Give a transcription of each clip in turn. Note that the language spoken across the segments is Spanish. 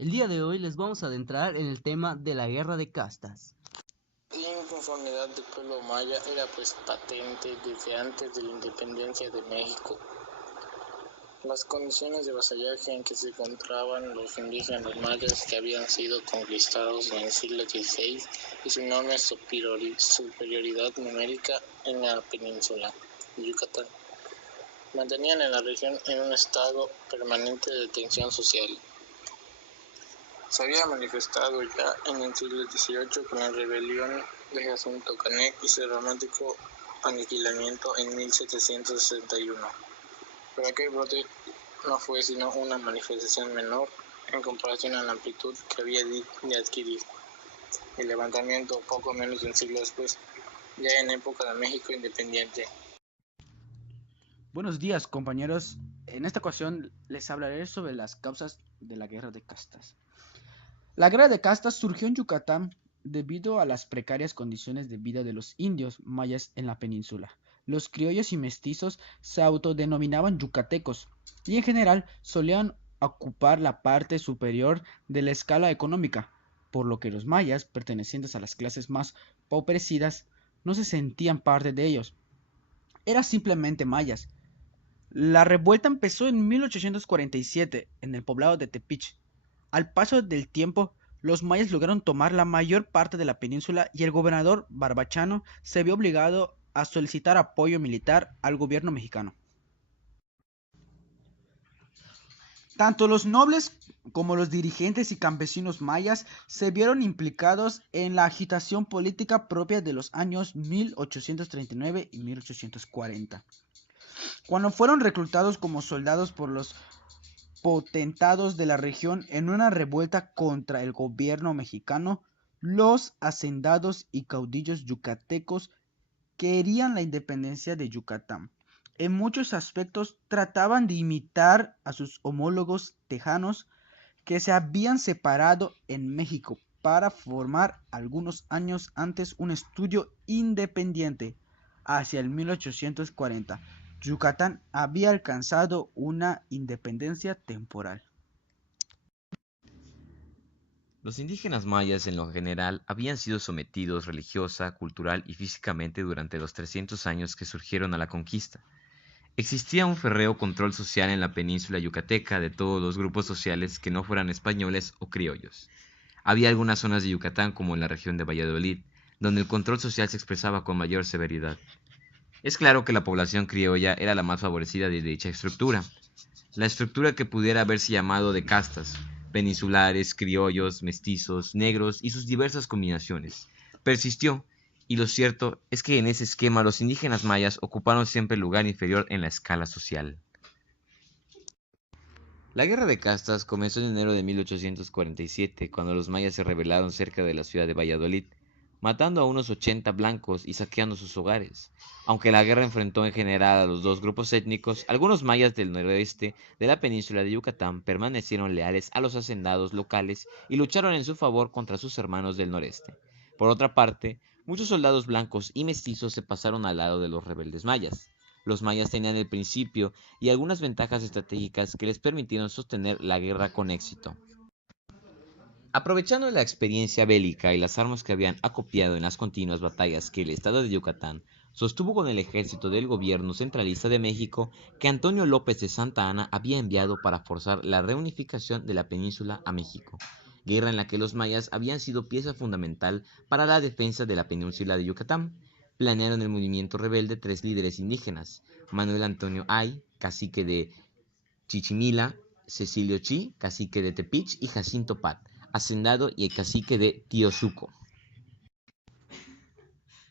El día de hoy les vamos a adentrar en el tema de la guerra de castas. La inconformidad del pueblo maya era pues patente desde antes de la independencia de México. Las condiciones de vasallaje en que se encontraban los indígenas mayas que habían sido conquistados en el siglo XVI y su enorme superioridad numérica en la península de Yucatán mantenían a la región en un estado permanente de tensión social. Se había manifestado ya en el siglo XVIII con la rebelión de Jacinto Canec y su dramático aniquilamiento en 1761. Pero aquel brote no fue sino una manifestación menor en comparación a la amplitud que había de adquirir el levantamiento poco menos de un siglo después, ya en época de México independiente. Buenos días, compañeros. En esta ocasión les hablaré sobre las causas de la guerra de castas. La guerra de castas surgió en Yucatán debido a las precarias condiciones de vida de los indios mayas en la península. Los criollos y mestizos se autodenominaban yucatecos y en general solían ocupar la parte superior de la escala económica, por lo que los mayas, pertenecientes a las clases más empobrecidas, no se sentían parte de ellos. Eran simplemente mayas. La revuelta empezó en 1847 en el poblado de Tepic. Al paso del tiempo, los mayas lograron tomar la mayor parte de la península y el gobernador Barbachano se vio obligado a solicitar apoyo militar al gobierno mexicano. Tanto los nobles como los dirigentes y campesinos mayas se vieron implicados en la agitación política propia de los años 1839 y 1840. Cuando fueron reclutados como soldados por los potentados de la región en una revuelta contra el gobierno mexicano, los hacendados y caudillos yucatecos querían la independencia de Yucatán. En muchos aspectos trataban de imitar a sus homólogos tejanos que se habían separado en México para formar algunos años antes un estudio independiente. Hacia el 1840, Yucatán había alcanzado una independencia temporal. Los indígenas mayas en lo general habían sido sometidos religiosa, cultural y físicamente durante los 300 años que surgieron a la conquista. Existía un férreo control social en la península yucateca de todos los grupos sociales que no fueran españoles o criollos. Había algunas zonas de Yucatán, como en la región de Valladolid, donde el control social se expresaba con mayor severidad. Es claro que la población criolla era la más favorecida de dicha estructura, la estructura que pudiera haberse llamado de castas, peninsulares, criollos, mestizos, negros y sus diversas combinaciones, persistió, y lo cierto es que en ese esquema los indígenas mayas ocuparon siempre el lugar inferior en la escala social. La guerra de castas comenzó en enero de 1847, cuando los mayas se rebelaron cerca de la ciudad de Valladolid, matando a unos 80 blancos y saqueando sus hogares. Aunque la guerra enfrentó en general a los dos grupos étnicos, algunos mayas del noroeste de la península de Yucatán permanecieron leales a los hacendados locales y lucharon en su favor contra sus hermanos del noreste. Por otra parte, muchos soldados blancos y mestizos se pasaron al lado de los rebeldes mayas. Los mayas tenían el principio y algunas ventajas estratégicas que les permitieron sostener la guerra con éxito. Aprovechando la experiencia bélica y las armas que habían acopiado en las continuas batallas que el estado de Yucatán sostuvo con el ejército del gobierno centralista de México, que Antonio López de Santa Anna había enviado para forzar la reunificación de la península a México, guerra en la que los mayas habían sido pieza fundamental para la defensa de la península de Yucatán. Planearon el movimiento rebelde tres líderes indígenas: Manuel Antonio Ay, cacique de Chichimila; Cecilio Chi, cacique de Tepic; y Jacinto Pat, hacendado y el cacique de Tiosuco.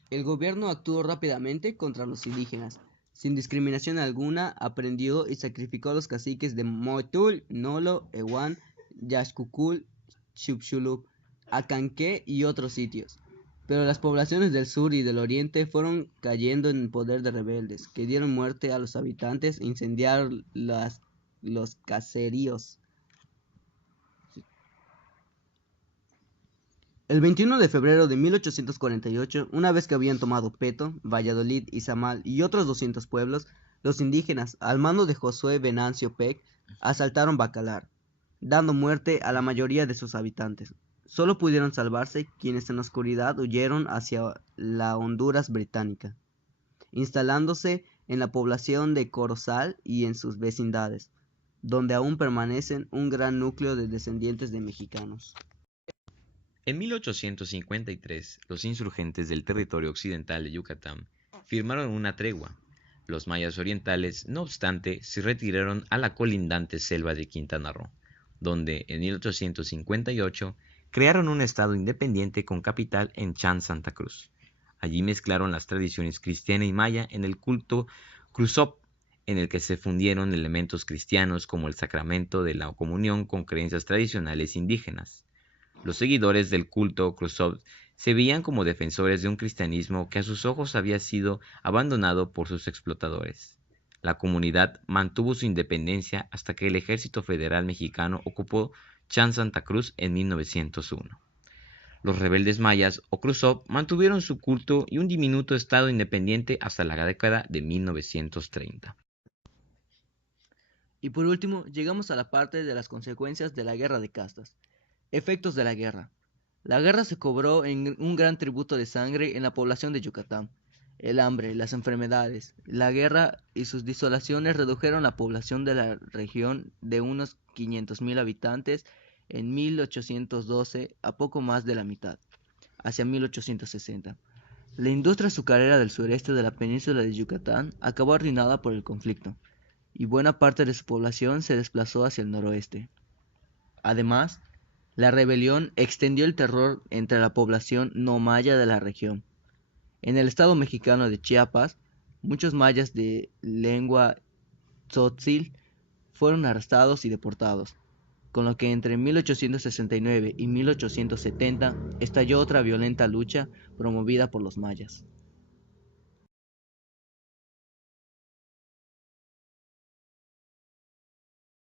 El gobierno actuó rápidamente contra los indígenas. Sin discriminación alguna, aprendió y sacrificó a los caciques de Motul, Nolo, Ewan, Yaxcucul, Xupxulup, Acanque y otros sitios. Pero las poblaciones del sur y del oriente fueron cayendo en poder de rebeldes, que dieron muerte a los habitantes e incendiaron los caseríos. El 21 de febrero de 1848, una vez que habían tomado Peto, Valladolid, Izamal y otros 200 pueblos, los indígenas, al mando de Josué Venancio Peck, asaltaron Bacalar. dando muerte a la mayoría de sus habitantes. Solo pudieron salvarse quienes en la oscuridad huyeron hacia la Honduras británica, instalándose en la población de Corozal y en sus vecindades, donde aún permanecen un gran núcleo de descendientes de mexicanos. En 1853, los insurgentes del territorio occidental de Yucatán firmaron una tregua. Los mayas orientales, no obstante, se retiraron a la colindante selva de Quintana Roo, donde en 1858 crearon un estado independiente con capital en Chan Santa Cruz. Allí mezclaron las tradiciones cristiana y maya en el culto Cruzop, en el que se fundieron elementos cristianos como el sacramento de la comunión con creencias tradicionales indígenas. Los seguidores del culto Cruzop se veían como defensores de un cristianismo que a sus ojos había sido abandonado por sus explotadores. La comunidad mantuvo su independencia hasta que el ejército federal mexicano ocupó Chan Santa Cruz en 1901. Los rebeldes mayas o Cruzop mantuvieron su culto y un diminuto estado independiente hasta la década de 1930. Y por último, llegamos a la parte de las consecuencias de la guerra de castas. Efectos de la guerra. La guerra se cobró en un gran tributo de sangre en la población de Yucatán. El hambre, las enfermedades, la guerra y sus desolaciones redujeron la población de la región de unos 500,000 habitantes en 1812 a poco más de la mitad, hacia 1860. La industria azucarera del sureste de la península de Yucatán acabó arruinada por el conflicto, y buena parte de su población se desplazó hacia el noroeste. Además, la rebelión extendió el terror entre la población no maya de la región. En el estado mexicano de Chiapas, muchos mayas de lengua tzotzil fueron arrestados y deportados, con lo que entre 1869 y 1870 estalló otra violenta lucha promovida por los mayas.